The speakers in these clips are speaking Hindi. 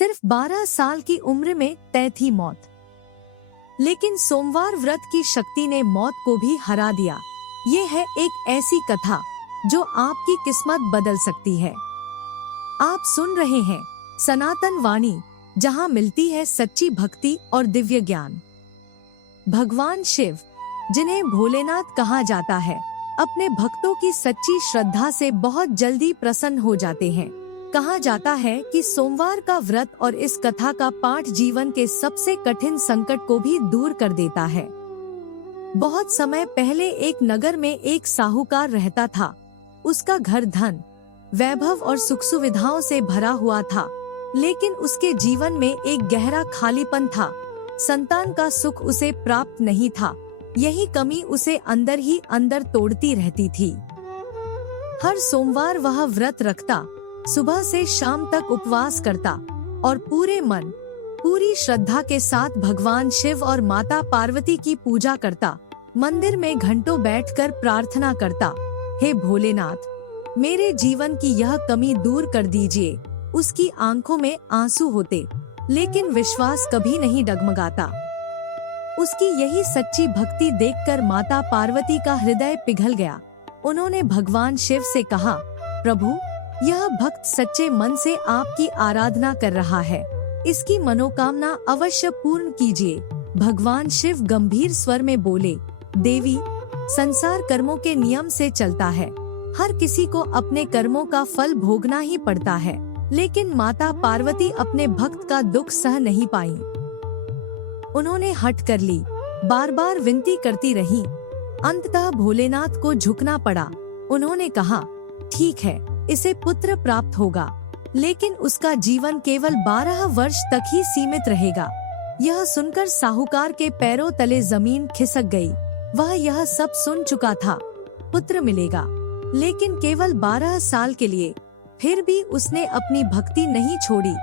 सिर्फ 12 साल की उम्र में तय थी मौत। लेकिन सोमवार व्रत की शक्ति ने मौत को भी हरा दिया। ये है एक ऐसी कथा जो आपकी किस्मत बदल सकती है। आप सुन रहे हैं सनातन वाणी, जहां मिलती है सच्ची भक्ति और दिव्य ज्ञान। भगवान शिव, जिन्हें भोलेनाथ कहा जाता है, अपने भक्तों की सच्ची श्रद्धा से बहुत जल्दी प्रसन्न हो जाते हैं। कहा जाता है कि सोमवार का व्रत और इस कथा का पाठ जीवन के सबसे कठिन संकट को भी दूर कर देता है। बहुत समय पहले एक नगर में एक साहूकार रहता था। उसका घर धन, वैभव और सुख सुविधाओं से भरा हुआ था, लेकिन उसके जीवन में एक गहरा खालीपन था। संतान का सुख उसे प्राप्त नहीं था। यही कमी उसे अंदर ही अंदर तोड़ती रहती थी। हर सोमवार वह व्रत रखता, सुबह से शाम तक उपवास करता और पूरे मन, पूरी श्रद्धा के साथ भगवान शिव और माता पार्वती की पूजा करता। मंदिर में घंटों बैठकर प्रार्थना करता, हे भोलेनाथ, मेरे जीवन की यह कमी दूर कर दीजिए। उसकी आंखों में आंसू होते, लेकिन विश्वास कभी नहीं डगमगाता। उसकी यही सच्ची भक्ति देखकर माता पार्वती का हृदय पिघल गया। उन्होंने भगवान शिव से कहा, प्रभु, यह भक्त सच्चे मन से आपकी आराधना कर रहा है, इसकी मनोकामना अवश्य पूर्ण कीजिए। भगवान शिव गंभीर स्वर में बोले, देवी, संसार कर्मों के नियम से चलता है। हर किसी को अपने कर्मों का फल भोगना ही पड़ता है, लेकिन माता पार्वती अपने भक्त का दुख सह नहीं पाई। उन्होंने हट कर ली, बार बार विनती करती रही। अंततः भोलेनाथ को झुकना पड़ा। उन्होंने कहा, ठीक है, इसे पुत्र प्राप्त होगा, लेकिन उसका जीवन केवल 12 वर्ष तक ही सीमित रहेगा। यह सुनकर साहूकार के पैरों तले जमीन खिसक गई। वह यह सब सुन चुका था, पुत्र मिलेगा, लेकिन केवल 12 साल के लिए। फिर भी उसने अपनी भक्ति नहीं छोड़ी,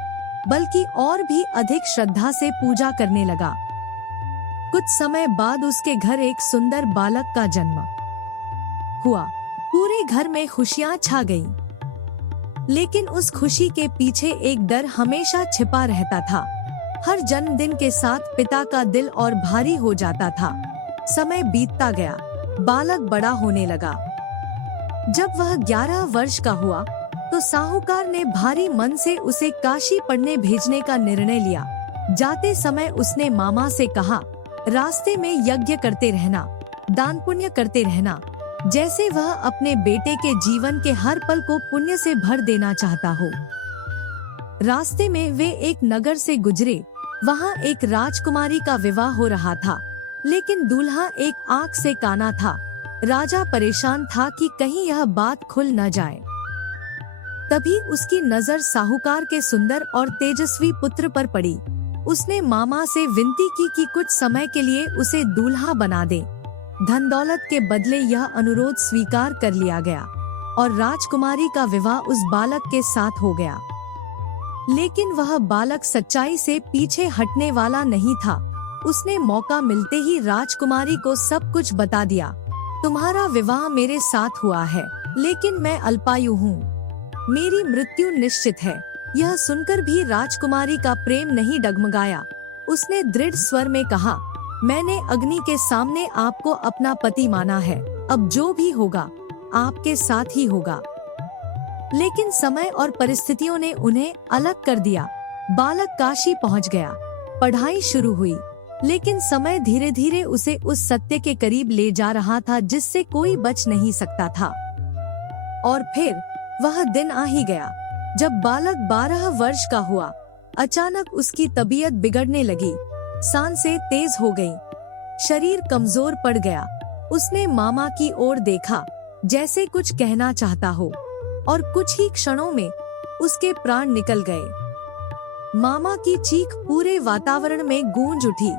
बल्कि और भी अधिक श्रद्धा से पूजा करने लगा। कुछ समय बाद उसके घर एक सुंदर बालक का जन्म हुआ। पूरे घर में खुशियां छा गईं। लेकिन उस खुशी के पीछे एक डर हमेशा छिपा रहता था। हर जन्मदिन के साथ पिता का दिल और भारी हो जाता था। समय बीतता गया, बालक बड़ा होने लगा। जब वह 11 वर्ष का हुआ तो साहूकार ने भारी मन से उसे काशी पढ़ने भेजने का निर्णय लिया। जाते समय उसने मामा से कहा, रास्ते में यज्ञ करते रहना, दान पुण्य करते रहना, जैसे वह अपने बेटे के जीवन के हर पल को पुण्य से भर देना चाहता हो। रास्ते में वे एक नगर से गुजरे। वहाँ एक राजकुमारी का विवाह हो रहा था, लेकिन दूल्हा एक आंख से काना था। राजा परेशान था कि कहीं यह बात खुल न जाए। तभी उसकी नजर साहूकार के सुंदर और तेजस्वी पुत्र पर पड़ी। उसने मामा से विनती की कि कुछ समय के लिए उसे दूल्हा बना दे। धन दौलत के बदले यह अनुरोध स्वीकार कर लिया गया और राजकुमारी का विवाह उस बालक के साथ हो गया। लेकिन वह बालक सच्चाई से पीछे हटने वाला नहीं था। उसने मौका मिलते ही राजकुमारी को सब कुछ बता दिया। तुम्हारा विवाह मेरे साथ हुआ है, लेकिन मैं अल्पायु हूँ, मेरी मृत्यु निश्चित है। यह सुनकर भी राजकुमारी का प्रेम नहीं डगमगाया। उसने दृढ़ स्वर में कहा, मैंने अग्नि के सामने आपको अपना पति माना है, अब जो भी होगा आपके साथ ही होगा। लेकिन समय और परिस्थितियों ने उन्हें अलग कर दिया। बालक काशी पहुंच गया, पढ़ाई शुरू हुई, लेकिन समय धीरे धीरे उसे उस सत्य के करीब ले जा रहा था जिससे कोई बच नहीं सकता था। और फिर वह दिन आ ही गया जब बालक 12 वर्ष का हुआ। अचानक उसकी तबीयत बिगड़ने लगी, सांसें तेज हो गईं, शरीर कमजोर पड़ गया। उसने मामा की ओर देखा, जैसे कुछ कहना चाहता हो, और कुछ ही क्षणों में उसके प्राण निकल गए। मामा की चीख पूरे वातावरण में गूंज उठी।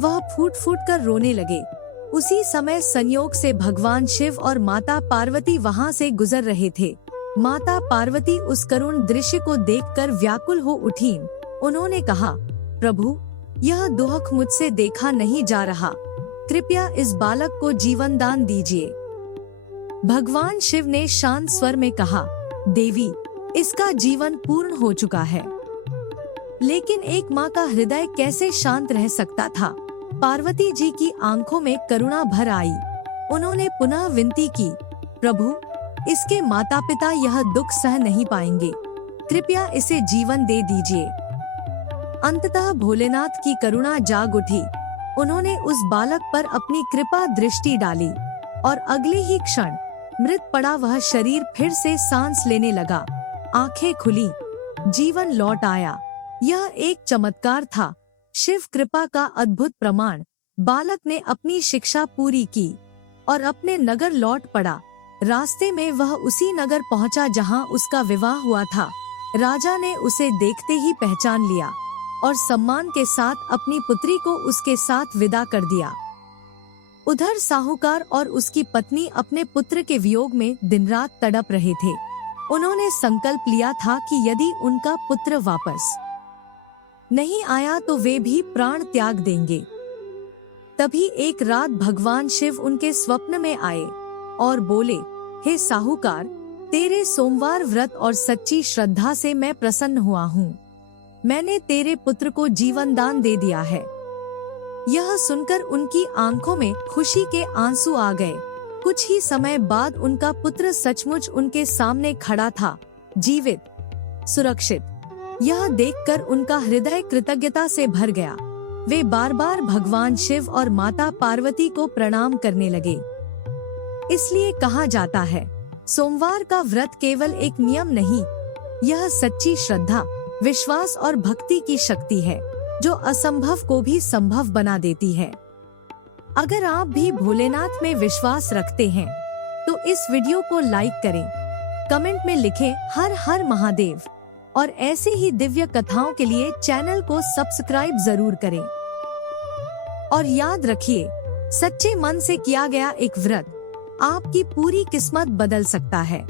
वह फूट फूट कर रोने लगे। उसी समय संयोग से भगवान शिव और माता पार्वती वहां से गुजर रहे थे। माता पार्वती उस करुण दृश्य को देखकर व्याकुल हो उठीं। उन्होंने कहा, प्रभु, यह दुख मुझसे देखा नहीं जा रहा, कृपया इस बालक को जीवन दान दीजिए। भगवान शिव ने शांत स्वर में कहा, देवी, इसका जीवन पूर्ण हो चुका है। लेकिन एक माँ का हृदय कैसे शांत रह सकता था। पार्वती जी की आंखों में करुणा भर आई। उन्होंने पुनः विनती की, प्रभु, इसके माता पिता यह दुख सह नहीं पाएंगे, कृपया इसे जीवन दे दीजिए। अंततः भोलेनाथ की करुणा जाग उठी। उन्होंने उस बालक पर अपनी कृपा दृष्टि डाली और अगले ही क्षण मृत पड़ा वह शरीर फिर से सांस लेने लगा। आंखें खुली, जीवन लौट आया। यह एक चमत्कार था, शिव कृपा का अद्भुत प्रमाण। बालक ने अपनी शिक्षा पूरी की और अपने नगर लौट पड़ा। रास्ते में वह उसी नगर पहुंचा जहां उसका विवाह हुआ था। राजा ने उसे देखते ही पहचान लिया और सम्मान के साथ अपनी पुत्री को उसके साथ विदा कर दिया। उधर साहूकार और उसकी पत्नी अपने पुत्र के वियोग में दिन रात तड़प रहे थे। उन्होंने संकल्प लिया था कि यदि उनका पुत्र वापस नहीं आया तो वे भी प्राण त्याग देंगे। तभी एक रात भगवान शिव उनके स्वप्न में आए और बोले, हे साहूकार, तेरे सोमवार व्रत और सच्ची श्रद्धा से मैं प्रसन्न हुआ हूँ। मैंने तेरे पुत्र को जीवन दान दे दिया है। यह सुनकर उनकी आंखों में खुशी के आंसू आ गए। कुछ ही समय बाद उनका पुत्र सचमुच उनके सामने खड़ा था, जीवित, सुरक्षित। यह देखकर उनका हृदय कृतज्ञता से भर गया। वे बार बार भगवान शिव और माता पार्वती को प्रणाम करने लगे। इसलिए कहा जाता है, सोमवार का व्रत केवल एक नियम नहीं, यह सच्ची श्रद्धा, विश्वास और भक्ति की शक्ति है जो असंभव को भी संभव बना देती है। अगर आप भी भोलेनाथ में विश्वास रखते हैं तो इस वीडियो को लाइक करें, कमेंट में लिखें हर हर महादेव और ऐसे ही दिव्य कथाओं के लिए चैनल को सब्सक्राइब जरूर करें। और याद रखिए, सच्चे मन से किया गया एक व्रत आपकी पूरी किस्मत बदल सकता है।